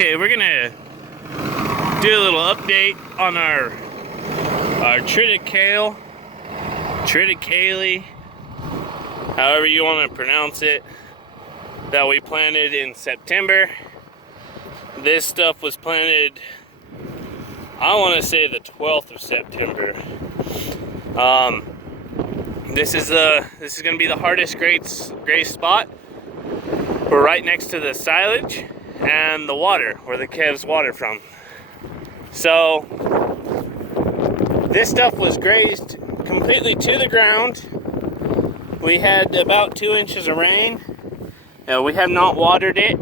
Okay, we're gonna do a little update on our triticale, however you want to pronounce it, that we planted in September. This stuff was planted, I want to say the 12th of September. This is gonna be the hardest gray spot. We're right next to the silage and the water, where the calves water from. So this stuff was grazed completely to the ground. We had about 2 inches of rain. We have not watered it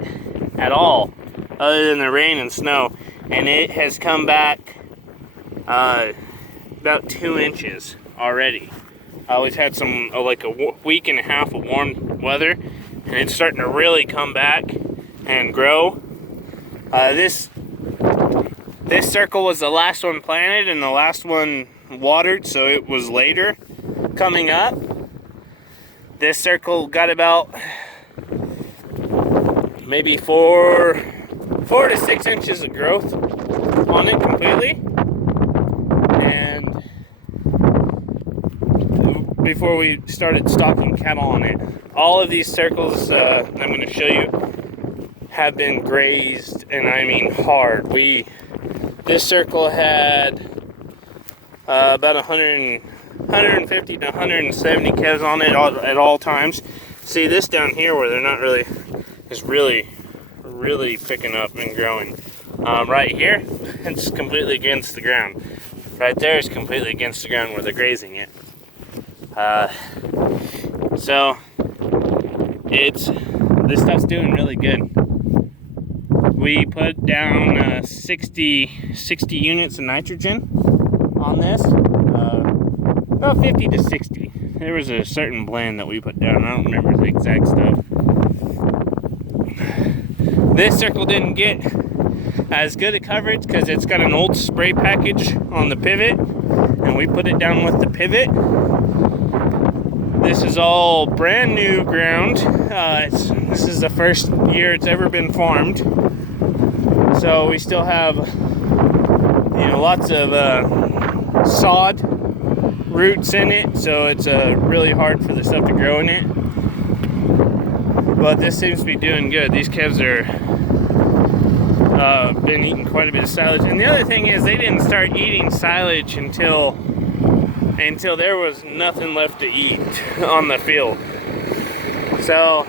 at all, other than the rain and snow, and it has come back about 2 inches already. We've had some like a week and a half of warm weather, and it's starting to really come back and grow. This circle was the last one planted and the last one watered, so it was later coming up. This circle got about maybe 4 to 6 inches of growth on it completely, and before we started stocking cattle on it. All of these circles I'm going to show you have been grazed, and I mean hard. This circle had about 150 to 170 calves on it at all times. See, this down here where they're not really, is really picking up and growing. Right here, it's completely against the ground. Right there is completely against the ground where they're grazing it. So this stuff's doing really good. We put down 60 units of nitrogen on this, about 50 to 60. There was a certain blend that we put down. I don't remember the exact stuff. This circle didn't get as good a coverage because it's got an old spray package on the pivot, and we put it down with the pivot. This is all brand new ground. This is the first year it's ever been farmed. So we still have, lots of sod roots in it, so it's really hard for the stuff to grow in it. But this seems to be doing good. These calves are been eating quite a bit of silage. And the other thing is, they didn't start eating silage until there was nothing left to eat on the field. So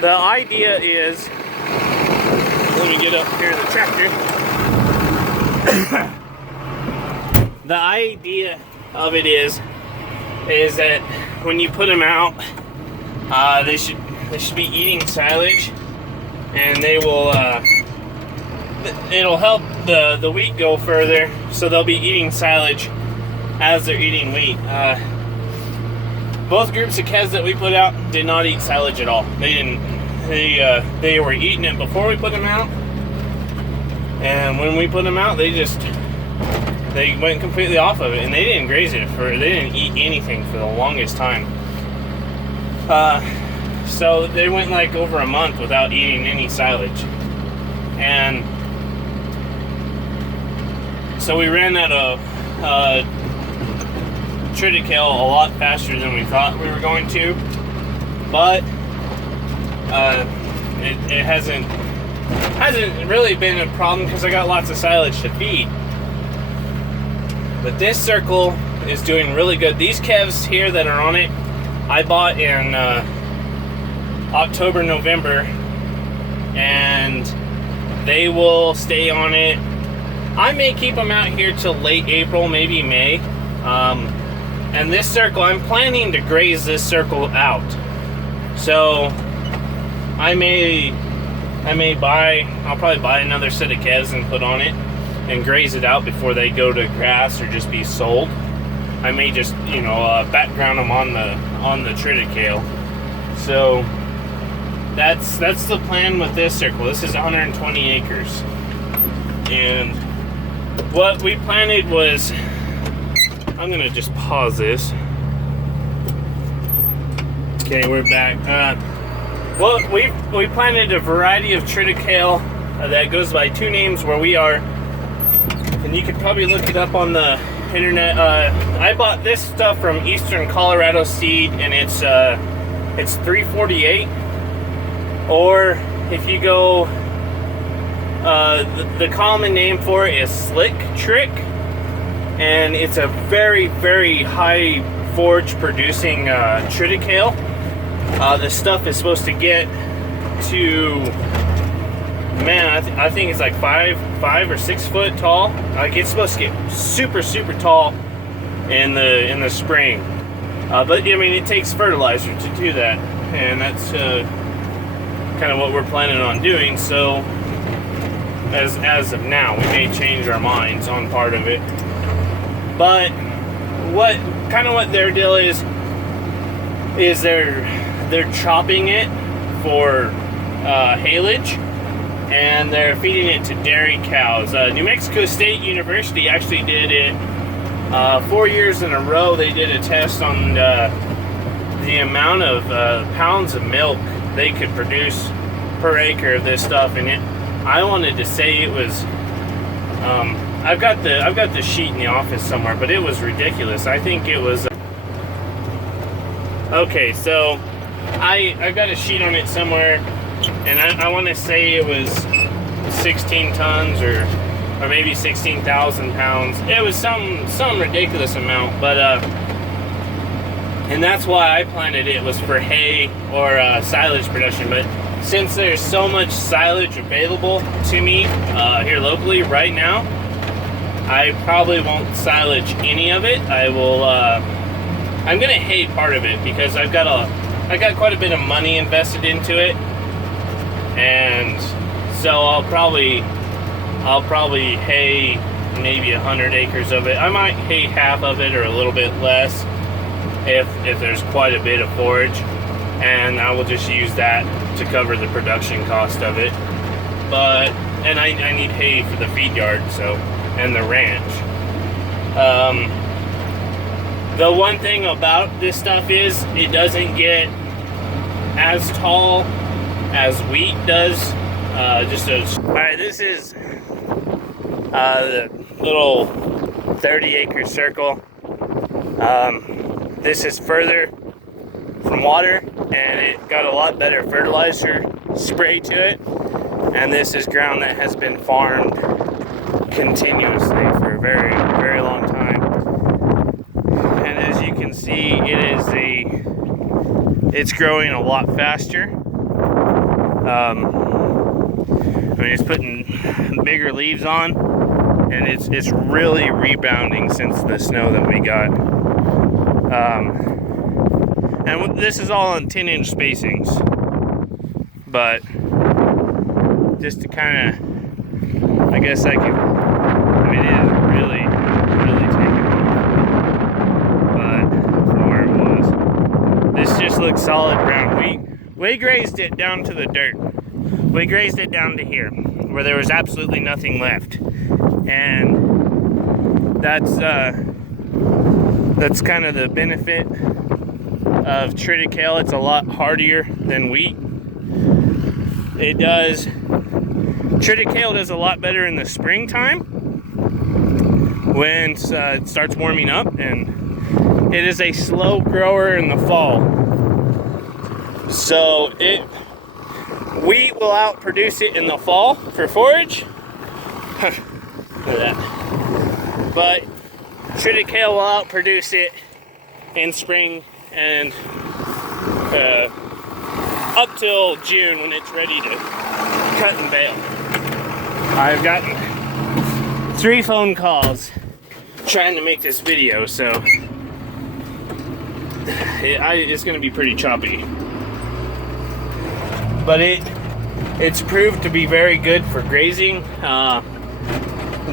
the idea is, let me get up here to the tractor. The idea of it is that when you put them out, they should be eating silage, and they will it'll help the wheat go further. So they'll be eating silage as they're eating wheat. Both groups of calves that we put out did not eat silage at all. They didn't. They were eating it before we put them out, and when we put them out, they went completely off of it, and they didn't graze it they didn't eat anything for the longest time. So they went like over a month without eating any silage, and so we ran out of triticale a lot faster than we thought we were going to, but it hasn't really been a problem because I got lots of silage to feed. But this circle is doing really good. These calves here that are on it, I bought in October, November, and they will stay on it. I may keep them out here till late April, maybe May. And this circle, I'm planning to graze this circle out. So I'll probably buy another set of calves and put on it and graze it out before they go to grass or just be sold. I may just, background them on the triticale. So that's the plan with this circle. This is 120 acres. And what we planted was, I'm gonna just pause this. Okay, we're back. Well, we planted a variety of triticale that goes by two names where we are, and you could probably look it up on the internet. I bought this stuff from Eastern Colorado Seed, and it's 348. Or if you go, the common name for it is Slick Trick, and it's a very, very high forage producing triticale. This stuff is supposed to get to, man, I think it's like 5 or 6 foot tall. Like, it's supposed to get super, super tall in the spring. But I mean, it takes fertilizer to do that, and that's kind of what we're planning on doing. So as of now, we may change our minds on part of it. But what their deal is they're chopping it for haylage, and they're feeding it to dairy cows. New Mexico State University actually did it 4 years in a row. They did a test on the amount of pounds of milk they could produce per acre of this stuff, and I wanted to say it was I've got the sheet in the office somewhere, but it was ridiculous. I think it was okay, so I've got a sheet on it somewhere, and I want to say it was 16 tons or maybe 16,000 pounds. It was some ridiculous amount, but and that's why I planted it, was for hay or silage production. But since there's so much silage available to me here locally right now, I probably won't silage any of it. I will. I'm gonna hay part of it because I got quite a bit of money invested into it, and so I'll probably hay maybe 100 acres of it. I might hay half of it or a little bit less if there's quite a bit of forage, and I will just use that to cover the production cost of it. But I need hay for the feed yard, so, and the ranch. The one thing about this stuff is it doesn't get as tall as wheat does. Alright, this is the little 30-acre circle. This is further from water, and it got a lot better fertilizer spray to it. And this is ground that has been farmed continuously for a very, very long time. And as you can see, it's growing a lot faster. I mean, it's putting bigger leaves on, and it's really rebounding since the snow that we got. And this is all on 10-inch spacings, but just to kind of, I guess I mean, it is really, really taking off, but from where it was. This just looks solid brown. We grazed it down to the dirt. We grazed it down to here, where there was absolutely nothing left. And that's kind of the benefit of triticale. It's a lot hardier than wheat. Triticale does a lot better in the springtime when it starts warming up, and it is a slow grower in the fall. So wheat will outproduce it in the fall for forage. Look at that. But triticale will outproduce it in spring and up till June, when it's ready to cut and bale. I've gotten 3 phone calls trying to make this video, so it's going to be pretty choppy. But it's proved to be very good for grazing.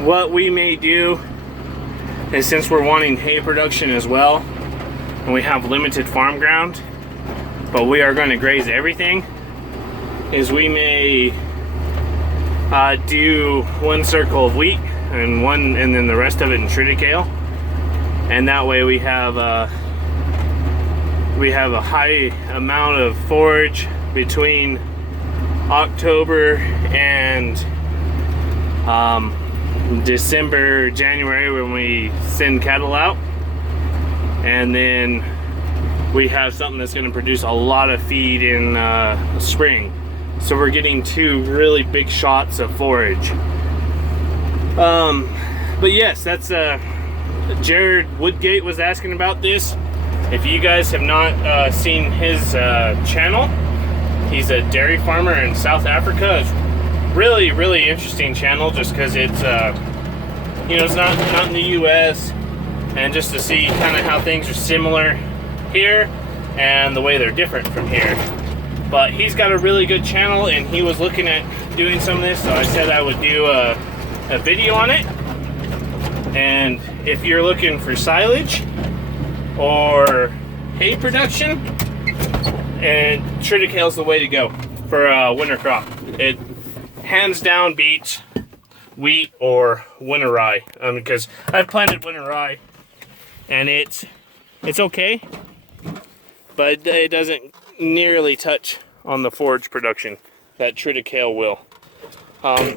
What we may do is, since we're wanting hay production as well, and we have limited farm ground, but we are going to graze everything, is we may do 1 circle of wheat and then the rest of it in triticale, and that way we have a high amount of forage between October and December, January when we send cattle out, and then we have something that's going to produce a lot of feed in spring. So we're getting 2 really big shots of forage. But yes, that's Jared Woodgate was asking about this. If you guys have not seen his channel, he's a dairy farmer in South Africa. It's really interesting channel, just because it's you know, it's not in the US, and just to see kind of how things are similar here and the way they're different from here. But he's got a really good channel, and he was looking at doing some of this, so I said I would do a video on it. And if you're looking for silage or hay production, and triticale is the way to go for a winter crop. It hands down beats wheat or winter rye, because I've planted winter rye and it's okay, but it doesn't nearly touch on the forage production that triticale will.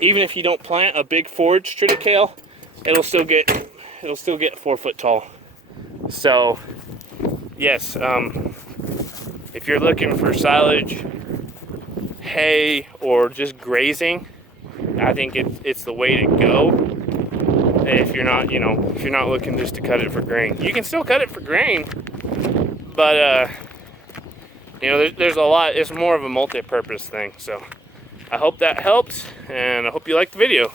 Even if you don't plant a big forage triticale, it'll still get 4 foot tall. So yes, if you're looking for silage, hay, or just grazing, I think it's the way to go. If you're not, you know, if you're not looking just to cut it for grain, you can still cut it for grain, but you know, there's a lot. It's more of a multi-purpose thing. So I hope that helps, and I hope you liked the video.